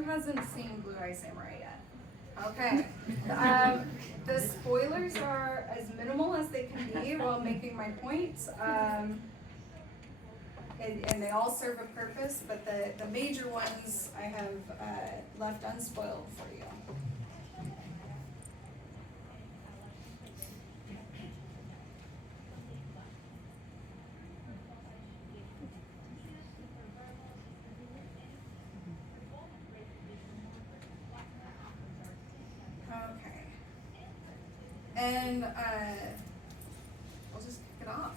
Who hasn't seen Blue Eye Samurai yet? Okay. The spoilers are as minimal as they can be while making my points. And they all serve a purpose, but the major ones I have left unspoiled for you. Okay. And I'll just kick it off.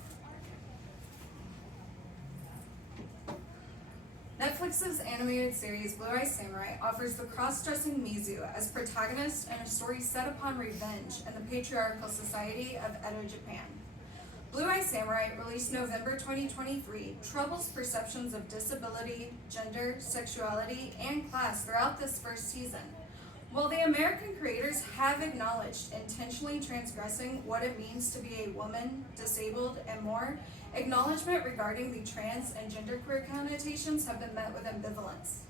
Netflix's animated series Blue Eye Samurai offers the cross-dressing Mizu as protagonist in a story set upon revenge in the patriarchal society of Edo, Japan. Blue Eye Samurai, released November 2023, troubles perceptions of disability, gender, sexuality, and class throughout this first season. While the American creators have acknowledged intentionally transgressing what it means to be a woman, disabled, and more, acknowledgement regarding the trans and genderqueer connotations have been met with ambivalence.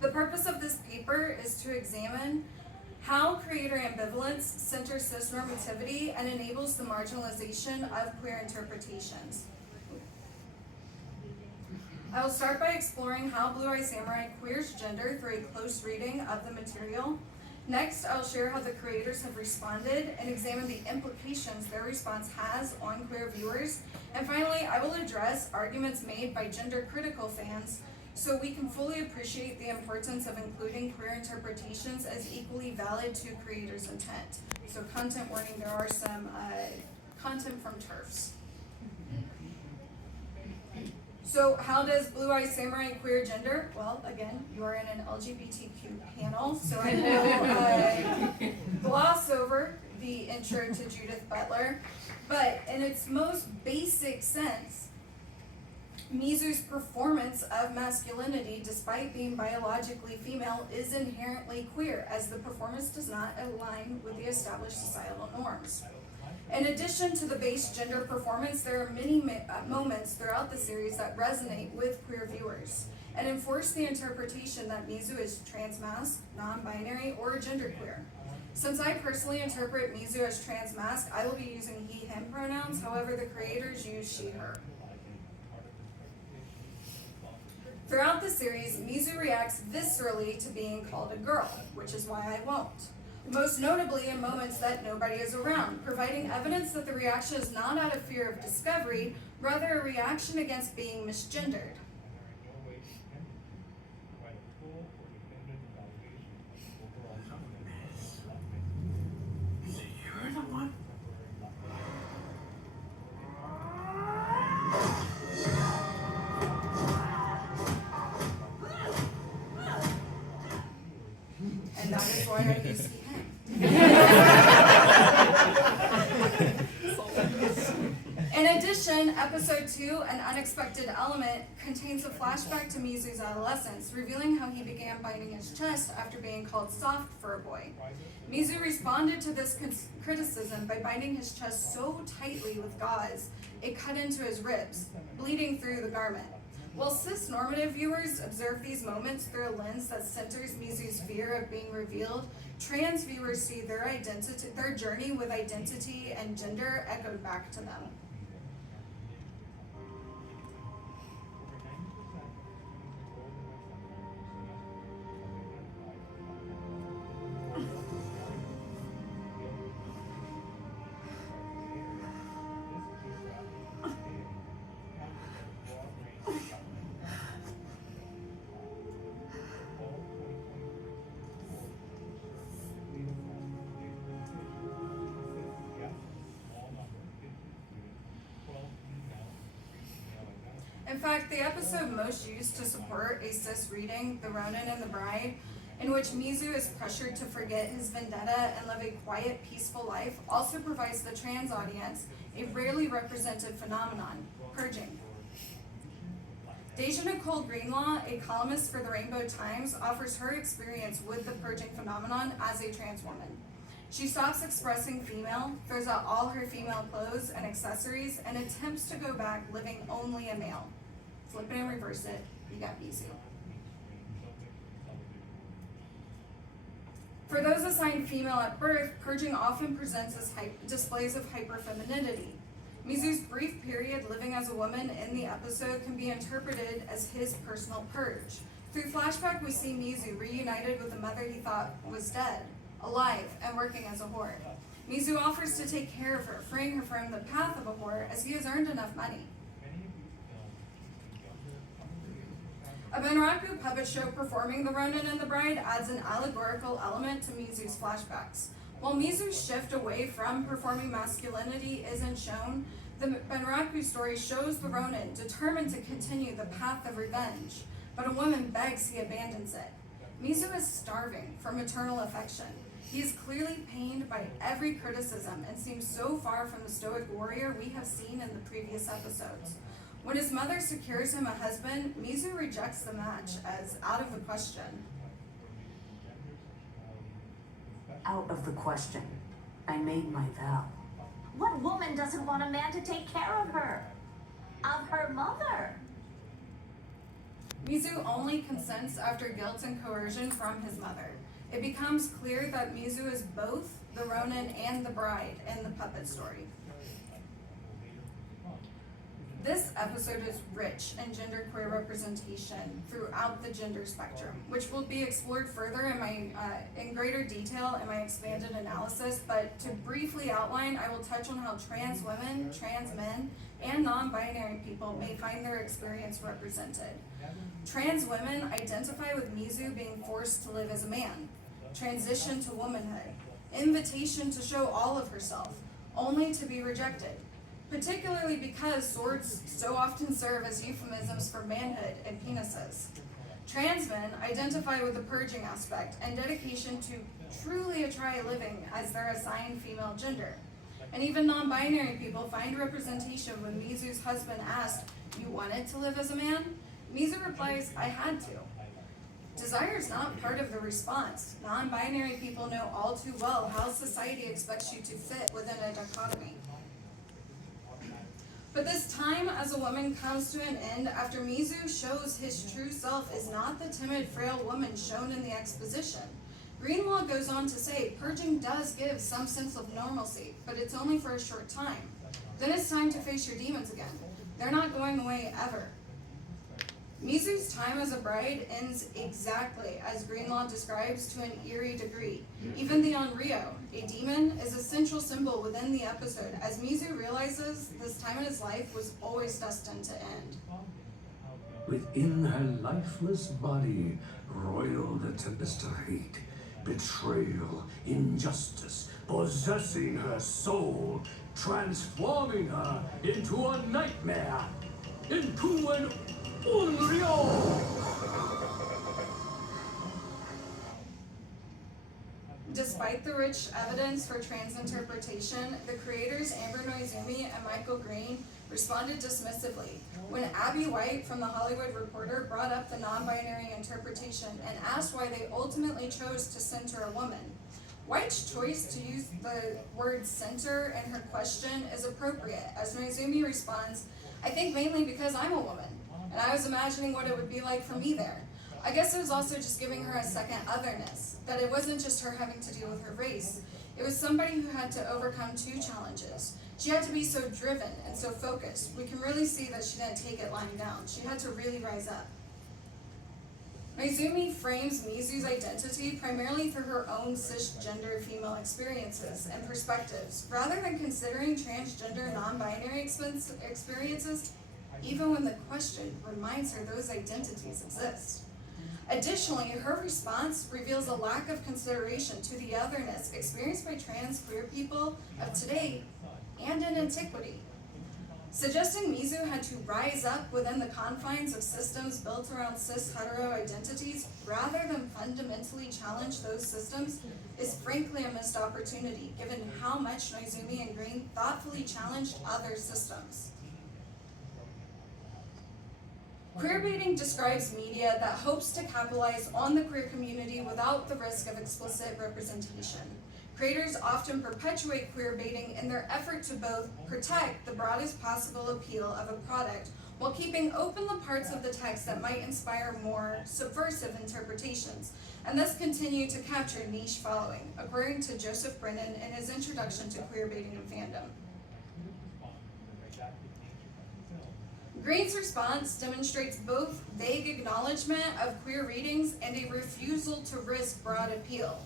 The purpose of this paper is to examine how creator ambivalence centers cisnormativity and enables the marginalization of queer interpretations. I will start by exploring how Blue Eye Samurai queers gender through a close reading of the material. Next, I'll share how the creators have responded and examine the implications their response has on queer viewers. And finally, I will address arguments made by gender-critical fans so we can fully appreciate the importance of including queer interpretations as equally valid to creators' intent. So content warning, there are some content from TERFs. So how does Blue Eye Samurai queer gender? Well, again, you are in an LGBTQ panel, so I will gloss over the intro to Judith Butler. But in its most basic sense, Mizu's performance of masculinity, despite being biologically female, is inherently queer, as the performance does not align with the established societal norms. In addition to the base gender performance, there are many moments throughout the series that resonate with queer viewers and enforce the interpretation that Mizu is transmasc, non-binary, or genderqueer. Since I personally interpret Mizu as transmasc, I will be using he, him pronouns. However, the creators use she, her. Throughout the series, Mizu reacts viscerally to being called a girl, which is why I won't. Most notably in moments that nobody is around, providing evidence that the reaction is not out of fear of discovery, rather a reaction against being misgendered. You're the one. And that is why I use he, him. In addition, episode 2, An Unexpected Element, contains a flashback to Mizu's adolescence, revealing how he began biting his chest after being called soft for a boy. Mizu responded to this criticism by binding his chest so tightly with gauze, it cut into his ribs, bleeding through the garment. While cis-normative viewers observe these moments through a lens that centers Mizu's fear of being revealed, trans viewers see their journey with identity and gender echoed back to them. In fact, the episode most used to support a cis reading, The Ronin and the Bride, in which Mizu is pressured to forget his vendetta and live a quiet, peaceful life, also provides the trans audience a rarely represented phenomenon, purging. Deja Nicole Greenlaw, a columnist for the Rainbow Times, offers her experience with the purging phenomenon as a trans woman. She stops expressing female, throws out all her female clothes and accessories, and attempts to go back living only a male. Flip it and reverse it, you got Mizu. For those assigned female at birth, purging often presents as displays of hyperfemininity. Mizu's brief period living as a woman in the episode can be interpreted as his personal purge. Through flashback, we see Mizu reunited with a mother he thought was dead, alive, and working as a whore. Mizu offers to take care of her, freeing her from the path of a whore as he has earned enough money. A Benraku puppet show performing the Ronin and the Bride adds an allegorical element to Mizu's flashbacks. While Mizu's shift away from performing masculinity isn't shown, the Benraku story shows the Ronin determined to continue the path of revenge, but a woman begs he abandons it. Mizu is starving for maternal affection. He is clearly pained by every criticism and seems so far from the stoic warrior we have seen in the previous episodes. When his mother secures him a husband, Mizu rejects the match as out of the question. Out of the question. I made my vow. What woman doesn't want a man to take care of her? Of her mother? Mizu only consents after guilt and coercion from his mother. It becomes clear that Mizu is both the Ronin and the bride in the puppet story. This episode is rich in genderqueer representation throughout the gender spectrum, which will be explored further in greater detail in my expanded analysis, but to briefly outline, I will touch on how trans women, trans men, and non-binary people may find their experience represented. Trans women identify with Mizu being forced to live as a man, transition to womanhood, invitation to show all of herself, only to be rejected. Particularly because swords so often serve as euphemisms for manhood and penises. Trans men identify with the purging aspect and dedication to truly try living as their assigned female gender. And even non-binary people find representation when Mizu's husband asked, "You wanted to live as a man?" Mizu replies, "I had to." Desire is not part of the response. Non-binary people know all too well how society expects you to fit within a dichotomy. But this time as a woman comes to an end after Mizu shows his true self is not the timid, frail woman shown in the exposition. Greenwald goes on to say, purging does give some sense of normalcy, but it's only for a short time. Then it's time to face your demons again. They're not going away ever. Mizu's time as a bride ends exactly as Greenwald describes to an eerie degree. Even the Onryo, a demon, is a central symbol within the episode as Mizu realizes this time in his life was always destined to end. Within her lifeless body roiled a tempest of hate, betrayal, injustice, possessing her soul, transforming her into a nightmare, into an Onryo! Despite the rich evidence for trans interpretation, the creators Amber Noizumi and Michael Green responded dismissively when Abby White from The Hollywood Reporter brought up the non-binary interpretation and asked why they ultimately chose to center a woman. White's choice to use the word center in her question is appropriate, as Noizumi responds, "I think mainly because I'm a woman, and I was imagining what it would be like for me there. I guess it was also just giving her a second otherness, that it wasn't just her having to deal with her race. It was somebody who had to overcome two challenges. She had to be so driven and so focused. We can really see that she didn't take it lying down. She had to really rise up." Noizumi frames Mizu's identity primarily through her own cisgender female experiences and perspectives, rather than considering transgender non-binary experiences, even when the question reminds her those identities exist. Additionally, her response reveals a lack of consideration to the otherness experienced by trans queer people of today and in antiquity. Suggesting Mizu had to rise up within the confines of systems built around cis-hetero identities rather than fundamentally challenge those systems is frankly a missed opportunity given how much Noizumi and Green thoughtfully challenged other systems. Queerbaiting describes media that hopes to capitalize on the queer community without the risk of explicit representation. Creators often perpetuate queerbaiting in their effort to both protect the broadest possible appeal of a product while while keeping open the parts of the text that might inspire more subversive interpretations, and thus continue to capture niche following, according to Joseph Brennan in his introduction to queer baiting and fandom. Green's response demonstrates both vague acknowledgement of queer readings and a refusal to risk broad appeal.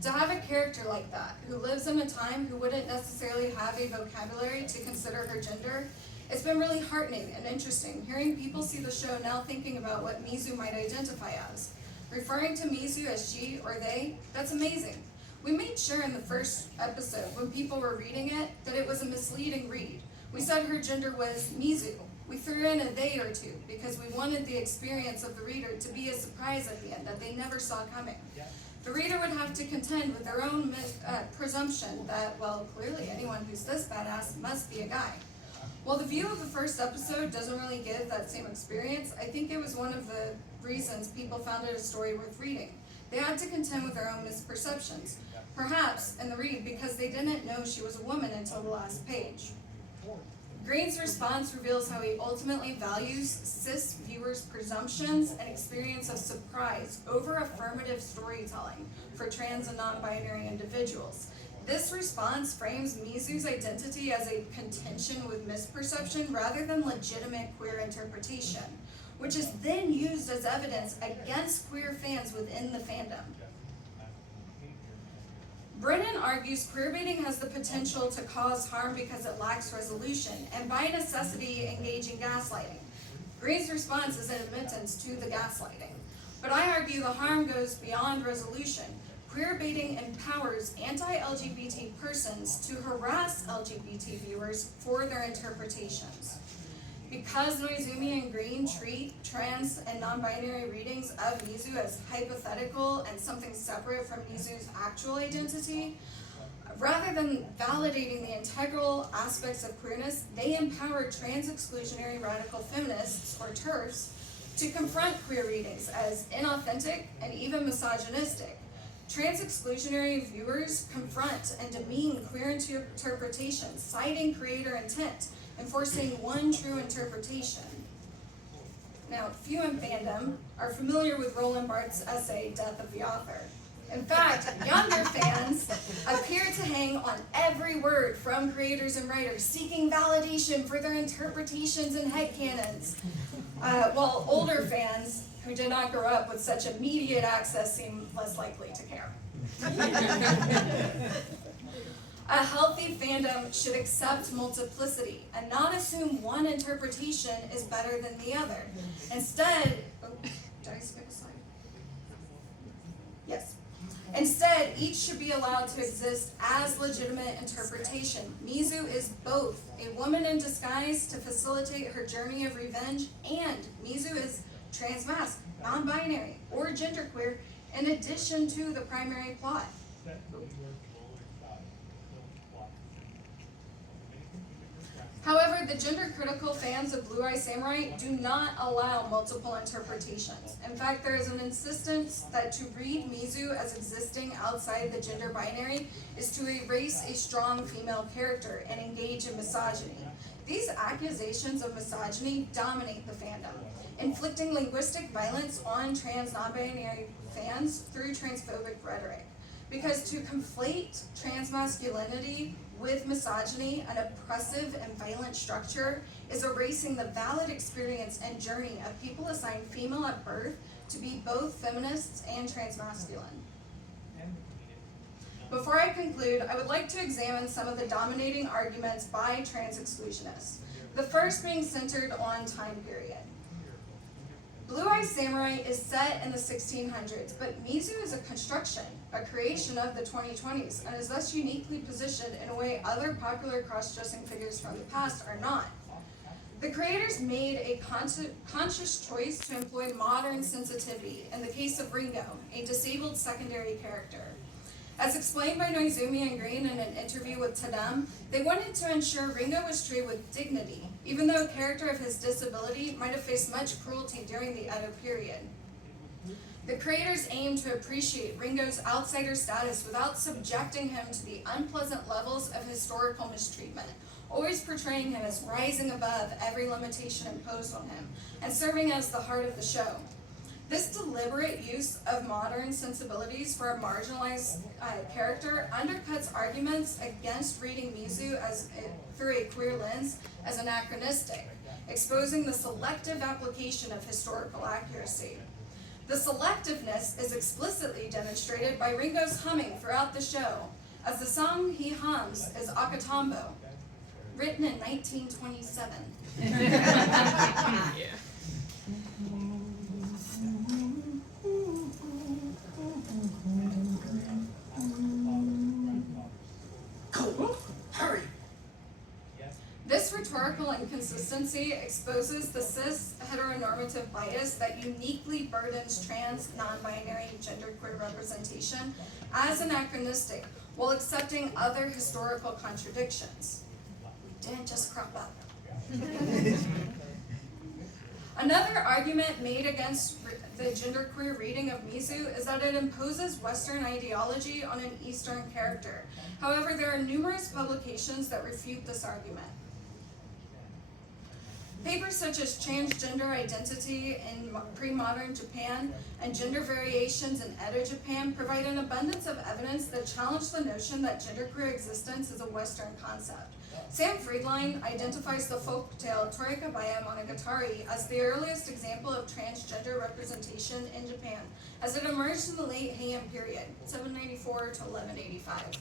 To have a character like that, who lives in a time who wouldn't necessarily have a vocabulary to consider her gender, it's been really heartening and interesting hearing people see the show now thinking about what Mizu might identify as. Referring to Mizu as she or they, that's amazing. We made sure in the first episode, when people were reading it, that it was a misleading read. We said her gender was Mizu. We threw in a they or two because we wanted the experience of the reader to be a surprise at the end that they never saw coming. The reader would have to contend with their own presumption that, well, clearly anyone who's this badass must be a guy. While the view of the first episode doesn't really give that same experience, I think it was one of the reasons people found it a story worth reading. They had to contend with their own misperceptions, perhaps in the read because they didn't know she was a woman until the last page. Green's response reveals how he ultimately values cis viewers' presumptions and experience of surprise over affirmative storytelling for trans and non-binary individuals. This response frames Mizu's identity as a contention with misperception rather than legitimate queer interpretation, which is then used as evidence against queer fans within the fandom. Brennan argues queerbaiting has the potential to cause harm because it lacks resolution, and by necessity engage in gaslighting. Green's response is an admittance to the gaslighting. But I argue the harm goes beyond resolution. Queerbaiting empowers anti-LGBT persons to harass LGBT viewers for their interpretations. Because Noizumi and Green treat trans and non-binary readings of Mizu as hypothetical and something separate from Mizu's actual identity, rather than validating the integral aspects of queerness, they empower trans-exclusionary radical feminists, or TERFs, to confront queer readings as inauthentic and even misogynistic. Trans-exclusionary viewers confront and demean queer interpretations, citing creator intent, enforcing one true interpretation. Now, few in fandom are familiar with Roland Barthes' essay, Death of the Author. In fact, younger fans appear to hang on every word from creators and writers, seeking validation for their interpretations and headcanons, while older fans who did not grow up with such immediate access seem less likely to care. A healthy fandom should accept multiplicity and not assume one interpretation is better than the other. Instead, did I skip a slide? Yes. Instead, each should be allowed to exist as legitimate interpretation. Mizu is both a woman in disguise to facilitate her journey of revenge, and Mizu is transmasc, non-binary, or genderqueer in addition to the primary plot. However, the gender-critical fans of Blue Eye Samurai do not allow multiple interpretations. In fact, there is an insistence that to read Mizu as existing outside the gender binary is to erase a strong female character and engage in misogyny. These accusations of misogyny dominate the fandom, inflicting linguistic violence on trans non-binary fans through transphobic rhetoric. Because to conflate transmasculinity with misogyny, an oppressive and violent structure, is erasing the valid experience and journey of people assigned female at birth to be both feminists and transmasculine. Before I conclude, I would like to examine some of the dominating arguments by trans exclusionists. The first being centered on time period. Blue Eye Samurai is set in the 1600s, but Mizu is a construction, a creation of the 2020s, and is thus uniquely positioned in a way other popular cross-dressing figures from the past are not. The creators made a conscious choice to employ modern sensitivity in the case of Ringo, a disabled secondary character. As explained by Noizumi and Green in an interview with Tadam, they wanted to ensure Ringo was treated with dignity, even though a character of his disability might have faced much cruelty during the Edo period. The creators aimed to appreciate Ringo's outsider status without subjecting him to the unpleasant levels of historical mistreatment, always portraying him as rising above every limitation imposed on him, and serving as the heart of the show. This deliberate use of modern sensibilities for a marginalized character undercuts arguments against reading Mizu through a queer lens as anachronistic, exposing the selective application of historical accuracy. The selectiveness is explicitly demonstrated by Ringo's humming throughout the show, as the song he hums is Akatambo, written in 1927. Yeah. Hurry! This rhetorical inconsistency exposes the cis-heteronormative bias that uniquely burdens trans, non-binary, genderqueer representation as anachronistic while accepting other historical contradictions. We didn't just crop up. Another argument made against the genderqueer reading of Mizu is that it imposes Western ideology on an Eastern character. However, there are numerous publications that refute this argument. Papers such as Transgender Identity in Pre-Modern Japan and Gender Variations in Edo-Japan provide an abundance of evidence that challenge the notion that genderqueer existence is a Western concept. Sam Friedline identifies the folktale Torikabaya Monogatari as the earliest example of transgender representation in Japan, as it emerged in the late Heian period, 794 to 1185.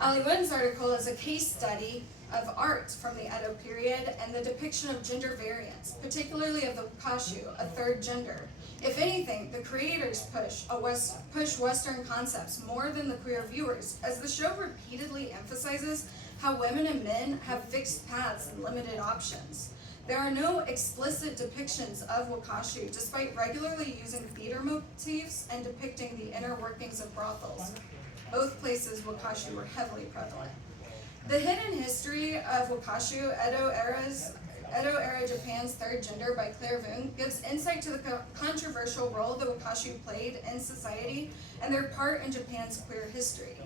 Ali Wen's article is a case study of art from the Edo period and the depiction of gender variance, particularly of the wakashu, a third gender. If anything, the creators push Western concepts more than the queer viewers, as the show repeatedly emphasizes how women and men have fixed paths and limited options. There are no explicit depictions of wakashu, despite regularly using theater motifs and depicting the inner workings of brothels. Both places wakashu were heavily prevalent. The hidden history of wakashu, Edo-era Japan's third gender by Claire Voon, gives insight to the controversial role the wakashu played in society and their part in Japan's queer history.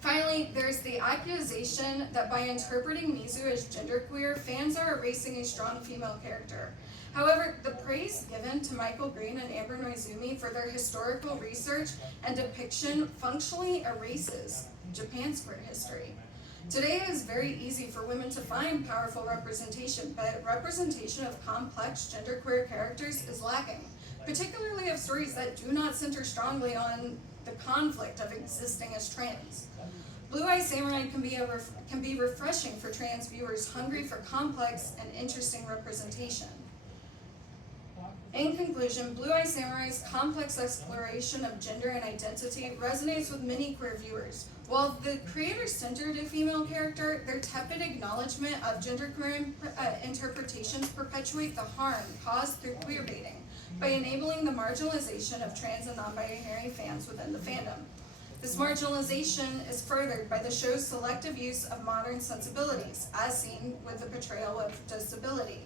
Finally, there's the accusation that by interpreting Mizu as genderqueer, fans are erasing a strong female character. However, the praise given to Michael Green and Amber Noizumi for their historical research and depiction functionally erases Japan's queer history. Today it is very easy for women to find powerful representation, but representation of complex genderqueer characters is lacking, particularly of stories that do not center strongly on the conflict of existing as trans. Blue Eye Samurai can be refreshing for trans viewers hungry for complex and interesting representation. In conclusion, Blue Eye Samurai's complex exploration of gender and identity resonates with many queer viewers. While the creators centered a female character, their tepid acknowledgement of genderqueer interpretations perpetuate the harm caused through queerbaiting by enabling the marginalization of trans and non-binary fans within the fandom. This marginalization is furthered by the show's selective use of modern sensibilities, as seen with the portrayal of disability.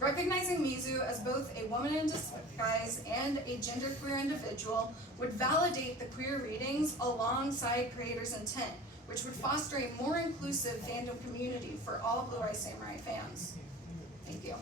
Recognizing Mizu as both a woman in disguise and a genderqueer individual would validate the queer readings alongside creators' intent, which would foster a more inclusive fandom community for all Blue Eye Samurai fans. Thank you.